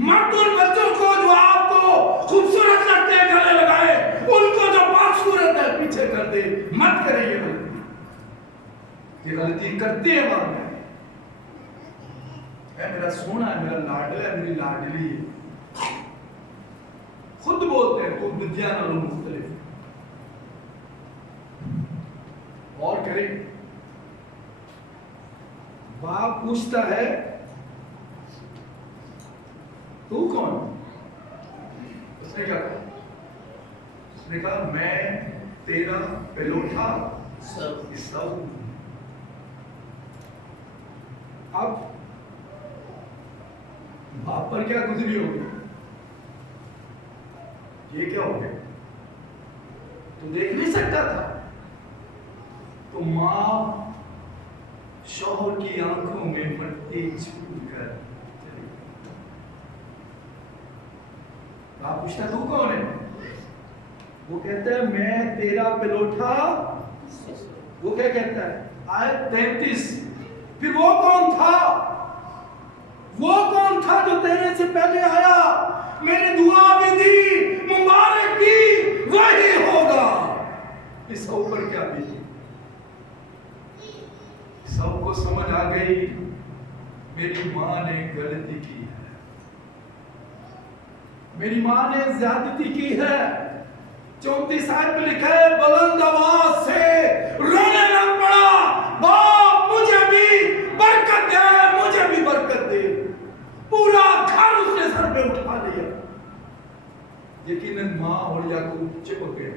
मत उन बच्चों को जो आपको खूबसूरत लगते हैं गले लगाए, उनको जो बदसूरत है पीछे कर दे। मत करें ये गलती, ये गलती करते हैं बाद में। मेरा सोना है, मेरा लाडला है, मेरी लाडली है, खुद बोलते हैं तो विद्या ना लो मुख्तलिफ। और करें, बाप पूछता है, तू कौन? उसने क्या कहा? उसने कहा, मैं तेरा पिलोठा इसौ। अब बाप पर क्या गुजरी होगी? ये क्या हो गया? तू देख नहीं सकता था? तो मां शौहर की आंखों में पट्टी छूट कर चली। बाप पूछता, तू कौन है? वो कहता है, मैं तेरा पिलोठा। वो क्या कहता है? आयत 33। फिर वो कौन था? वो कौन था जो तेरे से पहले आया? मैंने दुआ भी दी, मुबारक की, वही होगा। इस ऊपर क्या बीती? सबको समझ आ गई, मेरी मां ने गलती की है, मेरी मां ने ज्यादती की है। 34 आयत में लिखा है, बुलंद आवाज से रोने लग पड़ा, बाप मुझे भी बरकत दे, मुझे भी बरकत दे। पूरा घर उसने सर पे उठा लिया। यकीनन मां और याकूब चिपक गए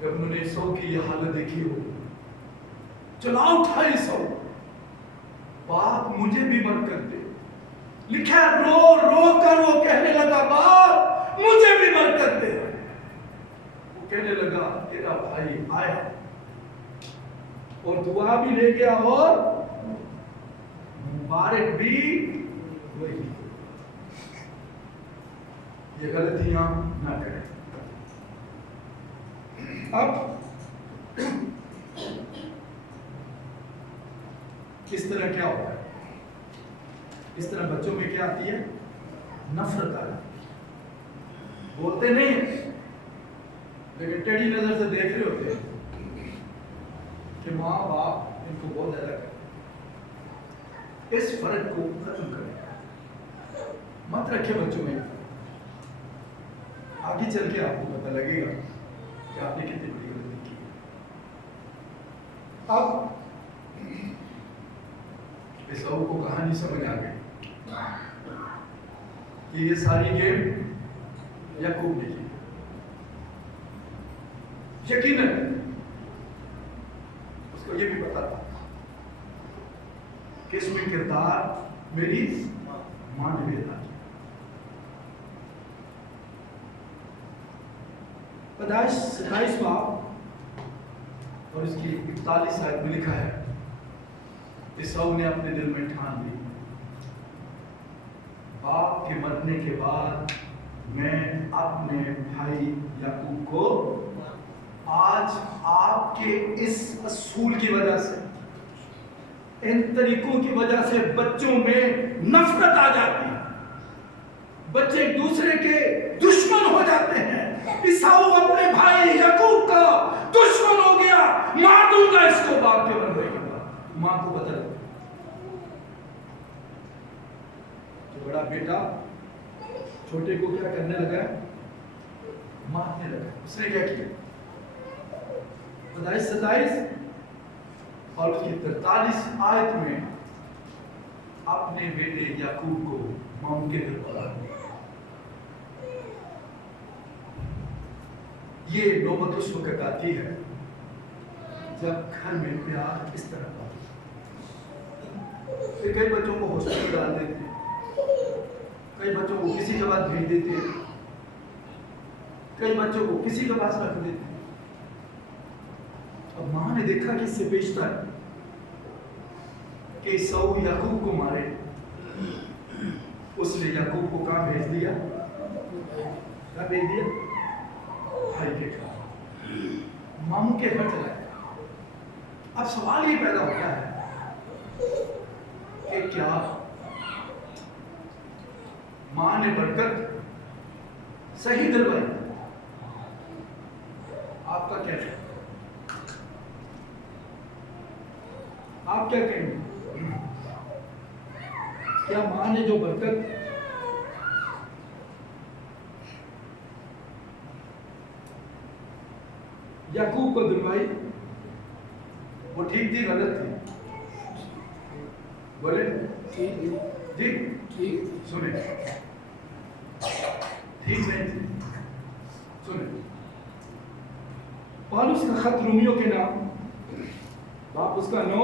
जब उन्होंने सौ की यह हालत देखी हो। चला उठा सौ, बाप मुझे भी बरकत दे। लिखा रो रो कर वो कहने लगा, बाप मुझे भी बरकत दे। वो कहने लगा, तेरा भाई आया और दुआ भी ले गया और मुबारक भी हुई। ये गलतियां ना करें। अब इस तरह क्या होता है? इस तरह बच्चों में क्या आती है? नफरत आती है। बोलते नहीं लेकिन टेढ़ी नजर से देख रहे होते हैं कि माँ बाप इनको बहुत ज्यादा करते। इस फर्क को खत्म करें, मत रखे बच्चों में। आगे चल के आपको पता लगेगा कि आपने कितनी बड़ी गलती की। अब इस को कहानी समझ आ गई कि ये सारी गेम याकूब ने किया। यकीनन उसको ये भी पता था कि इसमें किरदार मेरी मां ने भी अदा किया। पैदाइश 27 बाब और इसकी 41 आयत में लिखा है, ईसाऊ ने अपने दिल में ठान ली, बाप के मरने के बाद मैं अपने भाई याकूब को आज आपके इस असूल की वजह से, इन तरीकों की वजह से बच्चों में नफरत आ जाती है, बच्चे एक दूसरे के दुश्मन हो जाते हैं। ईसाऊ अपने भाई याकूब का दुश्मन हो गया, मार दूंगा इसको बाप के मरने के बाद। मां को बदल तो बड़ा बेटा छोटे को क्या करने लगा? मारने लगा। उसने क्या किया? 27 और उसकी 43 आयत में अपने बेटे याकूब को मौत के दिल पर दिया। ये नौबत उस वक्त आती है जब घर में प्यार इस तरह का। कई बच्चों को हॉस्पिटल डाल देते, कई बच्चों को किसी के पास भेज देते, कई बच्चों को किसी के पास रख देते। अब मां ने देखा कि इससे बेशतर कि ईसाऊ याकूब को मारे, उसने याकूब को कहां भेज दिया? क्या भेज दिया? भाई के घर, मामू के घर चला गया। अब सवाल ये पैदा होता है कि क्या मां ने बरकत सही दिलवाई? आपका क्या है? आप क्या कहेंगे? क्या मां ने जो बरकत याकूब को दिलवाई वो ठीक थी, गलत थी? बोले जी, ठीक सुने, ठीक नहीं थी। सुने, पौलुस का खत रोमियो के नाम, बाप उसका 9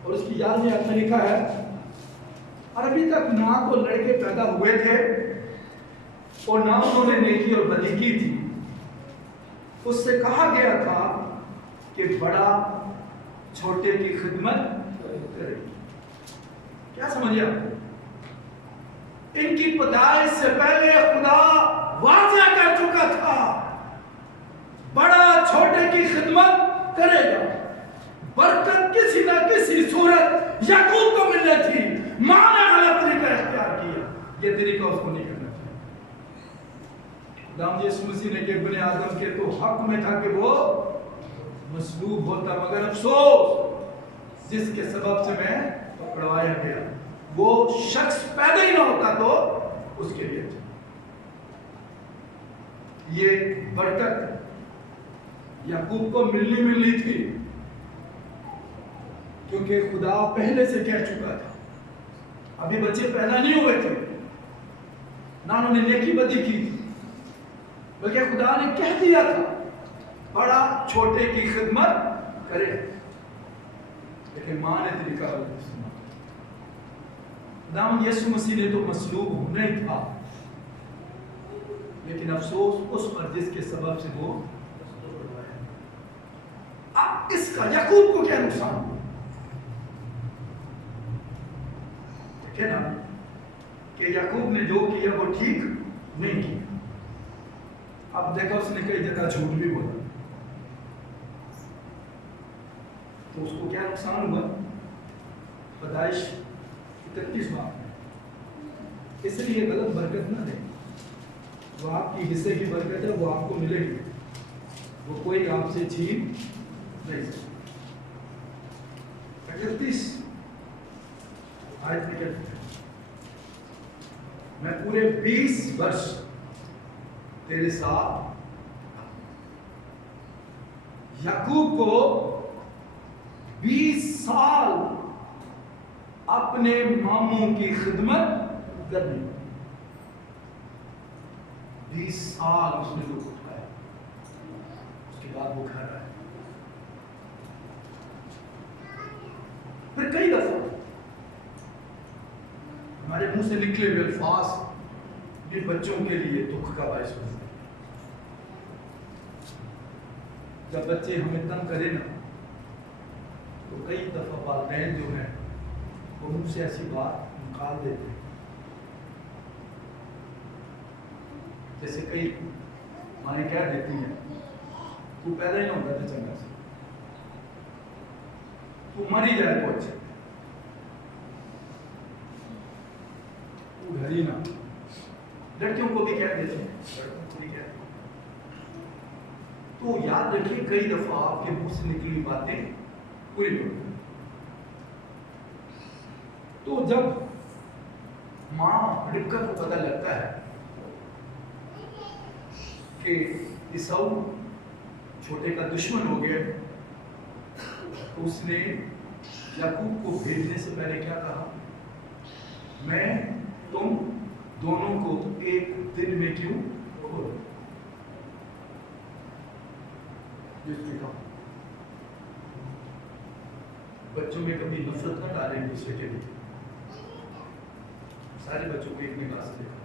और उसकी 11वीं आयत में लिखा है, और अभी तक ना तो लड़के पैदा हुए थे और ना उन्होंने नेकी और बदी की थी। उससे कहा गया था कि बड़ा छोटे की खिदमत करेगी। क्या समझिए? इनकी पैदाइश से पहले खुदा वादा कर चुका था, बड़ा छोटे की खिदमत करेगा। बरकत किसी ना किसी सूरत याकूब को मिलनी थी। मां ने गलत तरीका इख्तियार किया, ये तरीका उसको नहीं करना चाहिए। खुदाम यीशु मसीह ने के इब्ने आदम के तो हक में था कि वो मसलूब होता, मगर अफसोस जिसके सबब से मैं पकड़वाया गया, वो शख्स पैदा ही ना होता तो उसके लिए ये बरकत याकूब को मिलनी थी, क्योंकि खुदा पहले से कह चुका था। अभी बच्चे पैदा नहीं हुए थे, ना उन्होंने नेकी बदी की थी, बल्कि खुदा ने कह दिया था बड़ा छोटे की खिदमत करे। लेकिन मां ने तरीका सुना। खुदाम यीशु मसीह ने तो मसलूब होना ही था, लेकिन अफसोस उस पर जिसके सबब से वो। अब इसका याकूब को क्या नुकसान हुआ? देखे ना कि याकूब ने जो किया वो ठीक नहीं किया। अब देखो उसने कई जगह झूठ भी बोला, तो उसको क्या नुकसान हुआ? पैदाइश 31 बाब में। इसलिए गलत बरकत ना दे, वो आपकी हिस्से की बरकत है, वो आपको मिलेगी, वो कोई आपसे छीन नहीं सकता। 31 आयत में क्या लिखा है? मैं पूरे 20 वर्ष तेरे साथ। याकूब को 20 साल अपने मामू की खिदमत करनी। 20 साल उसने दुख उठाया, उसके बाद वो घर आया। फिर कई दफा हमारे मुंह से निकले हुए अल्फाज ये बच्चों के लिए दुख का बायस होते हैं। जब बच्चे हमें तंग करें ना, तो कई दफा वालिदैन जो है वो मुंह से ऐसी बात निकाल देते हैं, जैसे कई माने कह देती हैं, तू पैदा ही ना होता था चंगा से, तू मर ही जाए तो अच्छा, तू घर ही ना। लड़कियों को भी कह देते हैं, लड़कों को भी कहते हैं। तो याद रखिए, कई दफा आपके मुंह से निकली बातें पूरी होती हैं। तो जब माँ रिबका को पता लगता है कि ईसाऊ छोटे का दुश्मन हो गया, तो उसने याकूब को भेजने से पहले क्या कहा, मैं तुम दोनों को एक दिन में क्यों खो दूं? बच्चों में कभी नफरत न डालें दूसरे के लिए। सारे बच्चों को एक निगाह से देखा,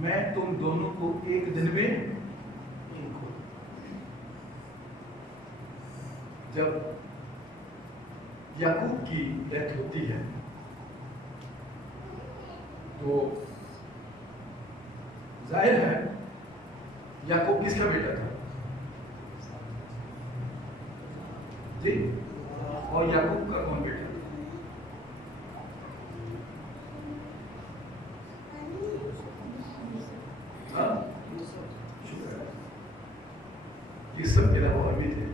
मैं तुम दोनों को एक दिन में क्यों खो दूं? जब याकूब की डेथ होती है तो जाहिर है याकूब किसका बेटा था जी, और याकूब का कौन बेटा था? हाँ, शुक्र है, यूसुफ के अलावा और भी थे।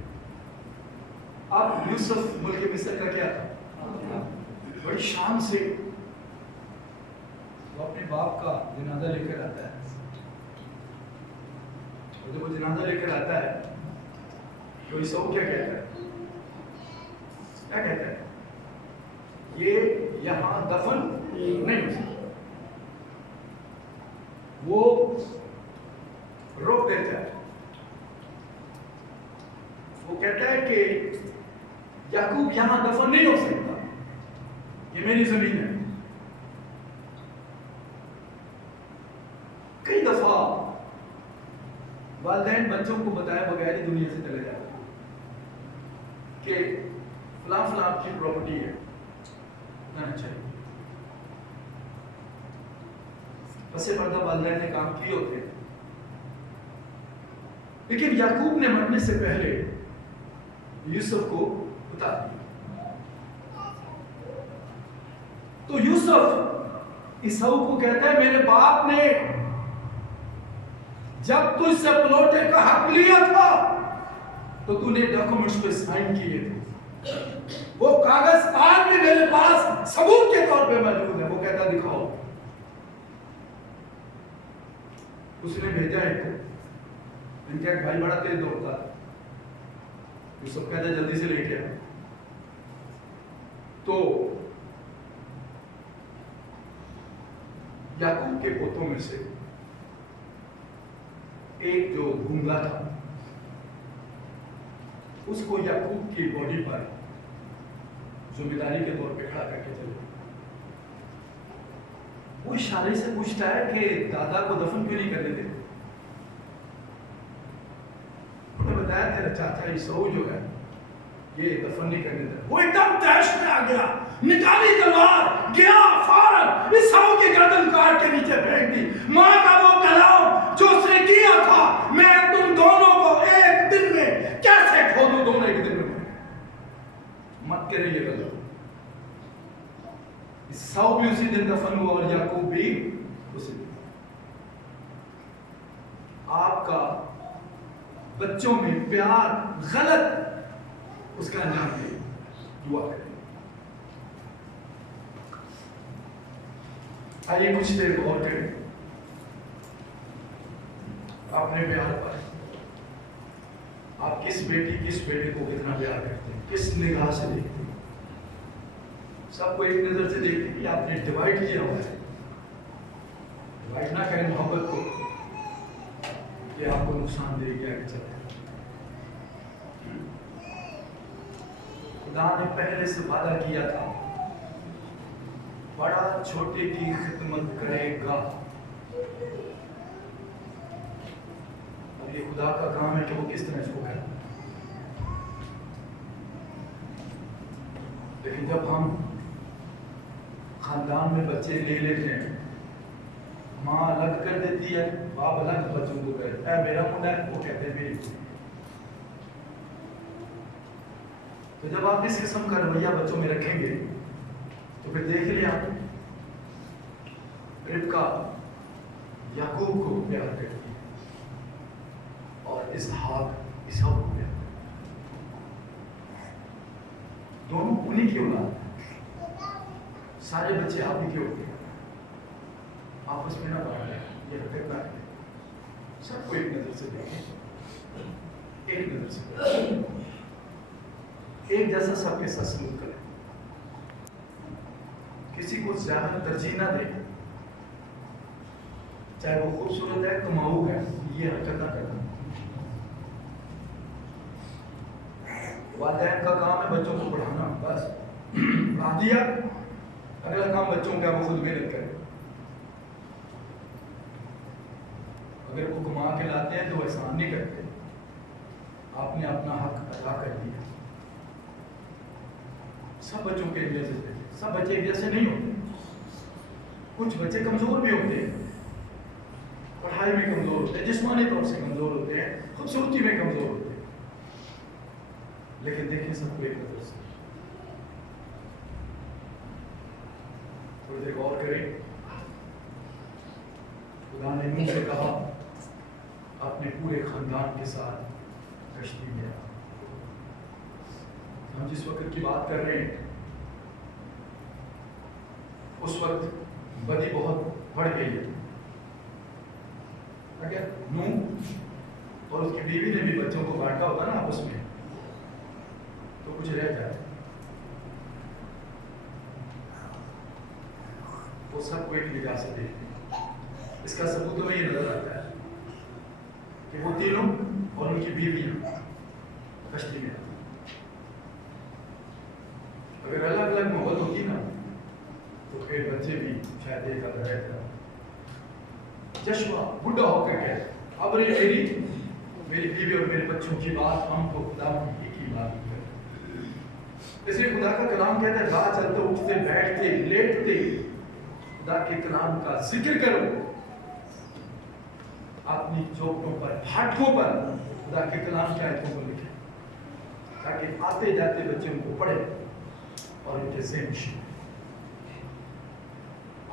अब यूसुफ मुल्क मिस्र का क्या था, बड़ी शान से वो अपने बाप का जनाजा लेकर आता है। और जब वो जनाजा लेकर आता है तो ईसाऊ क्या कहता है, क्या कहता है, ये यहां दफन नहीं हो सकता। वो रोक देता है, वो कहता है कि याकूब यहां दफन नहीं हो सकता, ये मेरी जमीन है। कई दफा वालिदैन बच्चों को बताए बगैर ही दुनिया से चले जाते हैं कि फलां फलां आपकी प्रॉपर्टी है, ना चाहिए। बसे पर्दा वालिदैन ने काम किए होते हैं, लेकिन याकूब ने मरने से पहले यूसुफ को बता दिया। तो यूसुफ ईसाऊ को कहता है, मेरे बाप ने जब तुझसे प्लॉटे का हक लिया था तो तूने डॉक्यूमेंट्स पे साइन किए थे, वो कागज आज भी मेरे पास सबूत के तौर पे मौजूद है। वो कहता दिखाओ। उसने भेजा है को, इनका भाई बड़ा तेज दौड़ता, यूसुफ कहता जल्दी से लेके आ। तो याकूब के पोतों में से एक जो गूंगा था, उसको याकूब की बॉडी पर जिम्मेदारी के तौर पे खड़ा करके चले। वो इशारे से पूछता है कि दादा को दफन क्यों नहीं करने देते? उन्होंने बताया तेरा चाचा ईसाऊ जो है ये दफन नहीं करने देता। वो एकदम तैश में आ गया, निकाली तलवार, गया फौरन ईसाऊ की गर्दन काट के नीचे फेंक दी। मां का वो कलाम जो उसने किया था, मैं तुम दोनों को एक दिन में कैसे खो दूं, दोनों एक दिन में, मत करिए गलत। ईसाऊ भी उसी दिन दफन हुआ और याकूब भी उसी दिन। आपका बच्चों में प्यार गलत उसका नाम है, दुआ करें। आइए कुछ देर गौर करें अपने प्यार पर। आप किस बेटी किस बेटे को कितना प्यार करते हैं, किस निगाह से देखते हैं? सबको एक नजर से देखते हैं या आपने डिवाइड किया हुआ है? डिवाइड ना करें मोहब्बत को, ये आपको नुकसान देगी आगे चलकर। खुदा ने पहले से वादा किया था, बड़ा छोटे की खिदमत करेगा। अब ये खुदा का काम है कि वो किस तरह इसको करे। लेकिन जब हम खानदान में बच्चे ले लेते हैं, माँ अलग कर देती है, बाप अलग बच्चों को कहते हैं मेरा मुंडा है, वो कहते हैं मेरी। तो जब आप इस किस्म का रवैया बच्चों में रखेंगे तो फिर देख लिया रिबका याकूब को प्यार करती है और इसहाक ईसाऊ को प्यार करती है। दोनों उन्हीं की औलाद है। सारे बच्चे आप ही के होते हैं, आपस में ना बांट ये हरकत ना करें, सबको एक नजर से देखें, एक नजर से एक जैसा सबके साथ सलूक करें, किसी को ज्यादा तरजीह ना दें, चाहे वो खूबसूरत है कमाऊ है, ये हरकत ना करना। वालिदैन का काम है बच्चों को पढ़ाना, बस पढ़ा दिया, अगला काम बच्चों का वो खुद मेहनत करे। अगर वो कमा के लाते हैं तो एहसान नहीं करते, आपने अपना हक अदा कर दिया। सब बच्चों के लिए सब बच्चे एक जैसे नहीं होते, कुछ बच्चे कमजोर भी होते हैं, पढ़ाई में कमजोर होते हैं, जिस्मानी तौर से कमजोर होते हैं, खूबसूरती में कमजोर होते हैं, लेकिन देखिए सबको एक नजर से। थोड़ी देर गौर करें, खुदा ने नूह से कहा अपने पूरे खानदान के साथ कश्ती में। हम जिस वक्त की बात कर रहे हैं उस वक्त बदी बहुत बढ़ गई है। अगर नूह और उसकी बीवी ने भी बच्चों को बांटा होता ना आपस में तो कुछ रह जाए। वो सबको एक निगाह से देखते हैं। इसका सबूत हमें ये नजर आता है कि वो तीनों और उनकी बीवियां कश्ती में। अगर अलग अलग मोहब्बत होती ना तो फिर बच्चे भी शायद एक अलग रहता। जश्वा बुढ़ा होकर कहता अब रे मेरी बीवी और मेरे बच्चों की बात हमको खुदा की बात कर। इसलिए खुदा का कलाम कहता है राह चलते उठते बैठते लेटते खुदा के कलाम का जिक्र करो, अपनी चौकों पर फाटकों पर खुदा के कलाम की आयतों को लिखे, ताकि आते जाते बच्चे उनको पढ़े और उनके ज़हन।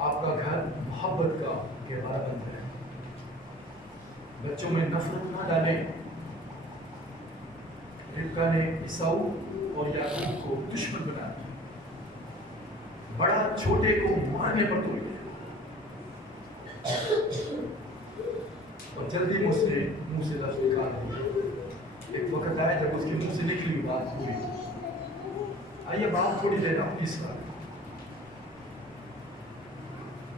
आपका घर मोहब्बत का गहवारा बन है, बच्चों में नफरत ना डालें। रिबका ने ईसाऊ और याकूब को दुश्मन बना दिया, बड़ा छोटे को मारने पर तोड़ दिया और जल्दी मुझसे मुंह से लफ्ज़ निकाल दिया। एक वक्त आया जब उसके मुंह से निकली हुई बात हुई। आइए बात थोड़ी देर अपनी साथ,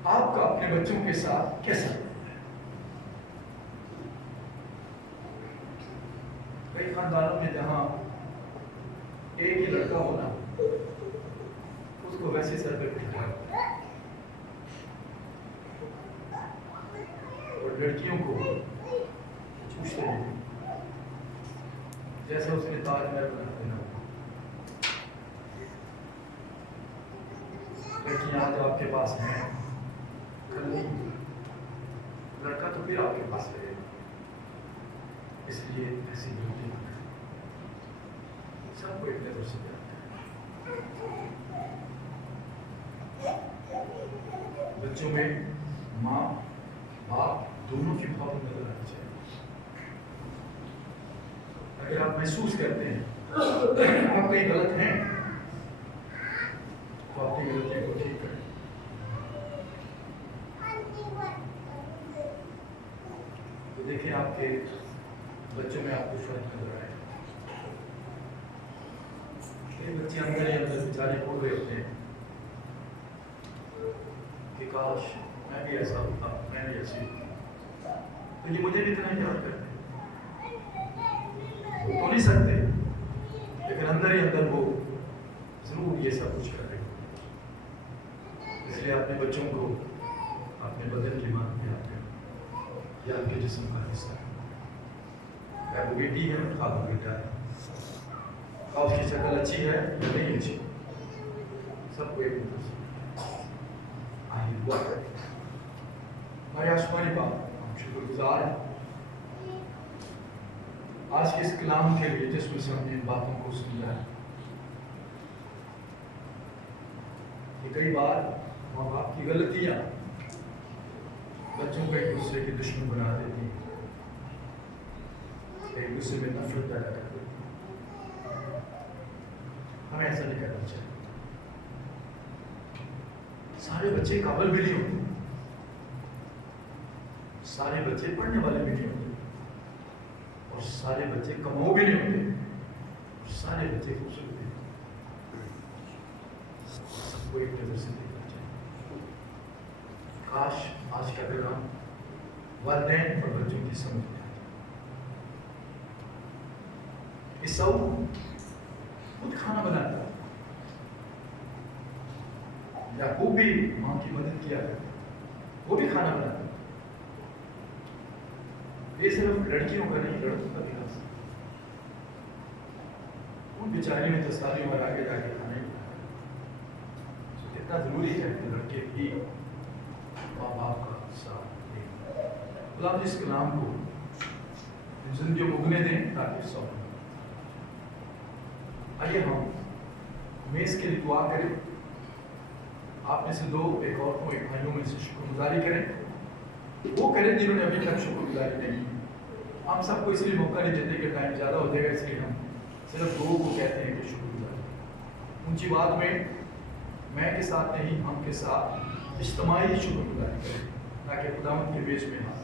आपका अपने बच्चों के साथ कैसा? कई खानदानों में जहां एक ही लड़का होना उसको वैसे सर पे बिठा और लड़कियों को पूछते हैं जैसे उसने ताजमहल बना देना। लड़कियां आज आपके पास हैं, कल नहीं, लड़का तो फिर आपके पास रहेगा। इसलिए ऐसी ड्यूटी सबको एक नजर से बच्चों में माँ बाप दोनों की मोहब्बत नजर आनी चाहिए। अगर आप महसूस करते हैं आप कहीं गलत हैं तो अपनी गलती को ठीक करें। तो देखिए आपके बच्चों में आपको फर्क नजर आए। कई बच्चे अंदर ही अंदर बेचारे बोल रहे होते हैं कि काश मैं भी भी ऐसा होता, मैं भी ऐसी होता, तो ये मुझे भी इतना ही याद करते तो नहीं सकते, लेकिन अंदर ही अंदर वो जरूर ये सब कुछ कर रहे हो। इसलिए अपने बच्चों को अपने बदन की मान के आपके या आपके जिस्म का हिस्सा है। वो बेटी है, खा वो बेटा है, खा उसकी शक्ल अच्छी है या नहीं अच्छी, सबको एक दूसरे आई हुआ है। हमारे आसमानी बाप, हम शुक्रगुजार हैं आज के इस कलाम के लिए जिसमें से हमने इन बातों को सुना है। कि कई बार माँ बाप की गलतियां बच्चों को एक दूसरे के दुश्मन बना देती हैं, एक दूसरे में नफरत पैदा कर देती हैं। हमें ऐसा नहीं करना चाहिए। सारे बच्चे काबिल भी नहीं होते, सारे बच्चे पढ़ने वाले भी नहीं होते, और सारे बच्चे कमाऊ भी नहीं होते, सारे बच्चे खूबसूरत भी नहीं होते। सबको एक नजर से देखना चाहिए। काश आज का प्रोग्राम वालिदैन और बच्चों की समझ में आता। ईसाऊ खुद खाना बनाता, याकूब भी माँ की मदद किया करता, वो भी खाना बनाता। ये सिर्फ लड़कियों का नहीं, लड़कों का भी हाथ। उन बेचारी में तो सारी उम्र आगे जाके खाना ही बनाया। कितना जरूरी है कि लड़के भी माँ बाप का साथ दें। खुदा जिस कलाम को जिंदगी में उगने दें ताकि सौ। आइए हम मेज के लिए दुआ करें। आप में से दो, एक औरतों एक भाइयों में से शुक्रगुजारी करें। वो करें जिन्होंने अभी तक शुक्रगुजारी नहीं की। हम सबको इसलिए मौका नहीं देते कि टाइम ज़्यादा हो जाएगा, इसलिए हम सिर्फ दो को कहते हैं कि शुक्रगुजारी। ऊंची बात में मैं के साथ नहीं, हम के साथ इज्तिमाई शुक्रगुजारी करें ताकि खुदावंद के बेच में हाथ